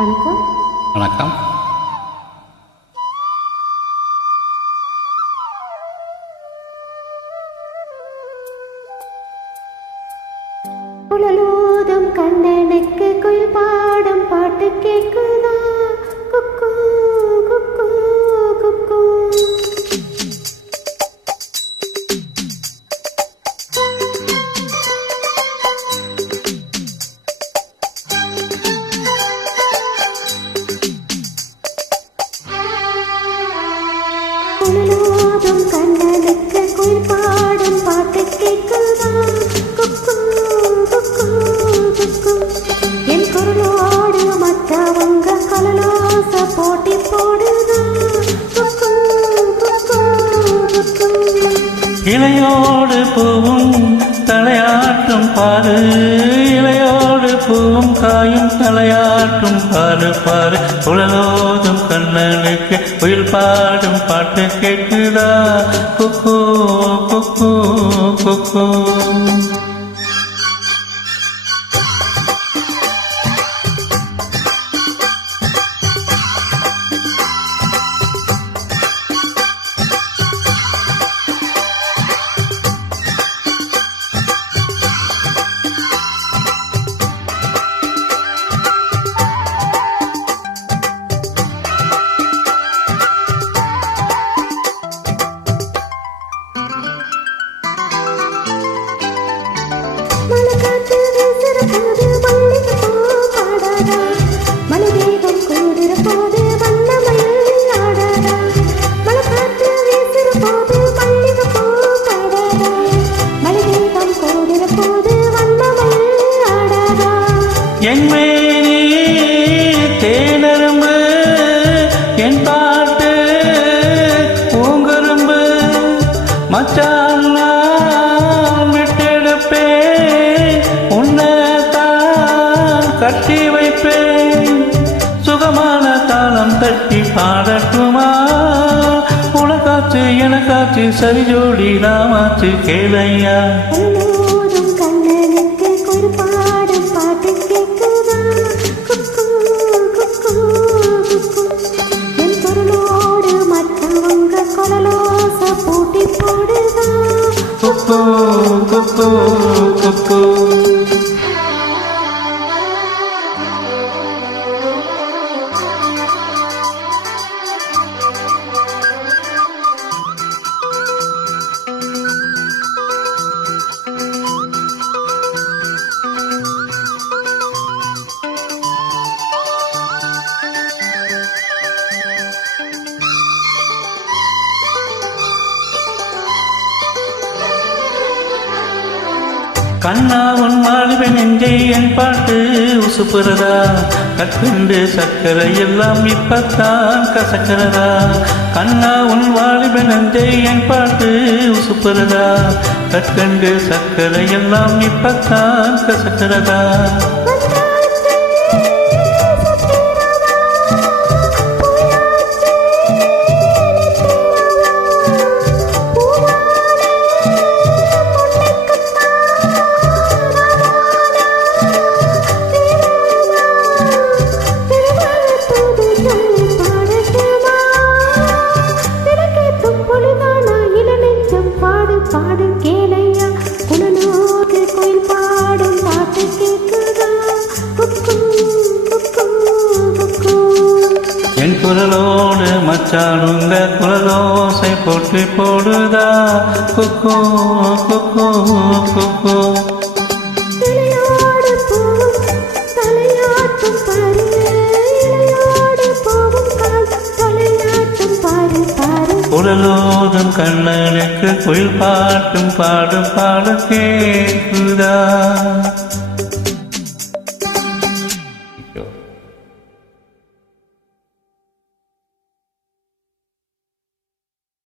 வணக்கம். வணக்கம். குழலோதும் கண்ணனுக்கு குயில் பாடும் பாட்டு கேட்குதா? குக்கு குக்கு குக்கு. குழலோதும் கண்ணனுக்கு குயில் பாடும் பாட்டு கேட்குதா? குக்கு குக்கு குக்கு. என் குரலோடு மற்றவங்க கலலோச போட்டி போடுதா? குக்கு குக்கு குக்கு. இளையோடு பூவும் தலையாட்டும் பாரு, இளையோடு பூவும் காயும் தலையாட்டும் பாரு பாரு. குழலோதும் கண்ணனுக்கு குயில் பாடும் பாட்டு கேட்குதா? குக்கு குக்கு குக்கு. மலைக்காற்று வீசுற போது மல்லிகை பூ பாடாதா? மலைவேகம் கூடுற போது வண்ணமயில் ஆடாதா? மலைக்காற்று வீசுற போது மல்லிகை பூ பாடாதா? மலைவேகம் கூடுற போது வண்ணமயில் ஆடாதா? என் மேனி தேனரும்பு, என் பாட்டு பூங்கரும்பு. மச்சான் நான் விட்டெடுப்பேன், உன்னைத்தான் கட்டி வைப்பேன். சுகமான தாளம் தட்டி பாடட்டுமா? உனக்காச்சு எனக்காச்சு சரி ஜோடி நாமாச்சு கேளையா. குழலோதும் கண்ணனுக்கு குயில் பாடும் பாட்டு கேட்குதா? குக்கு குக்கு குக்கு. என் குரலோடு மற்றவங்க குழலோச போட்டி போடுதா? குக்கு குக்கு குக்கு. கண்ணா உன் வாழ்வு நெஞ்சை என் பாட்டு உசுப்புறதா? கற்கண்டு சக்கரை எல்லாம் இப்பத்தான் கசக்கிறதா? கண்ணா உன் வாழ்வு நெஞ்சை என் பாட்டு உசுப்புறதா? கற்கண்டு சக்கரை எல்லாம் இப்பத்தான் கசக்கிறதா? பாடு கேளையா. குழலோடு குயில் பாடும் பாட்டு கேட்குதா? குக்கு குக்கு குக்கு. என் குரலோடு மச்சானுங்க குரலோசை போட்டு போடுதா? குக்கு குக்கு குக்கு. இளையோடு பூவும் தலையாட்டும் பாரு, இளையோடு பூவும் தலையாட்டும் பாரு பாரு. குழலோதும் கண்ணனுக்கு குயில் பாட்டும் பாடு பாடு கேக்குதா?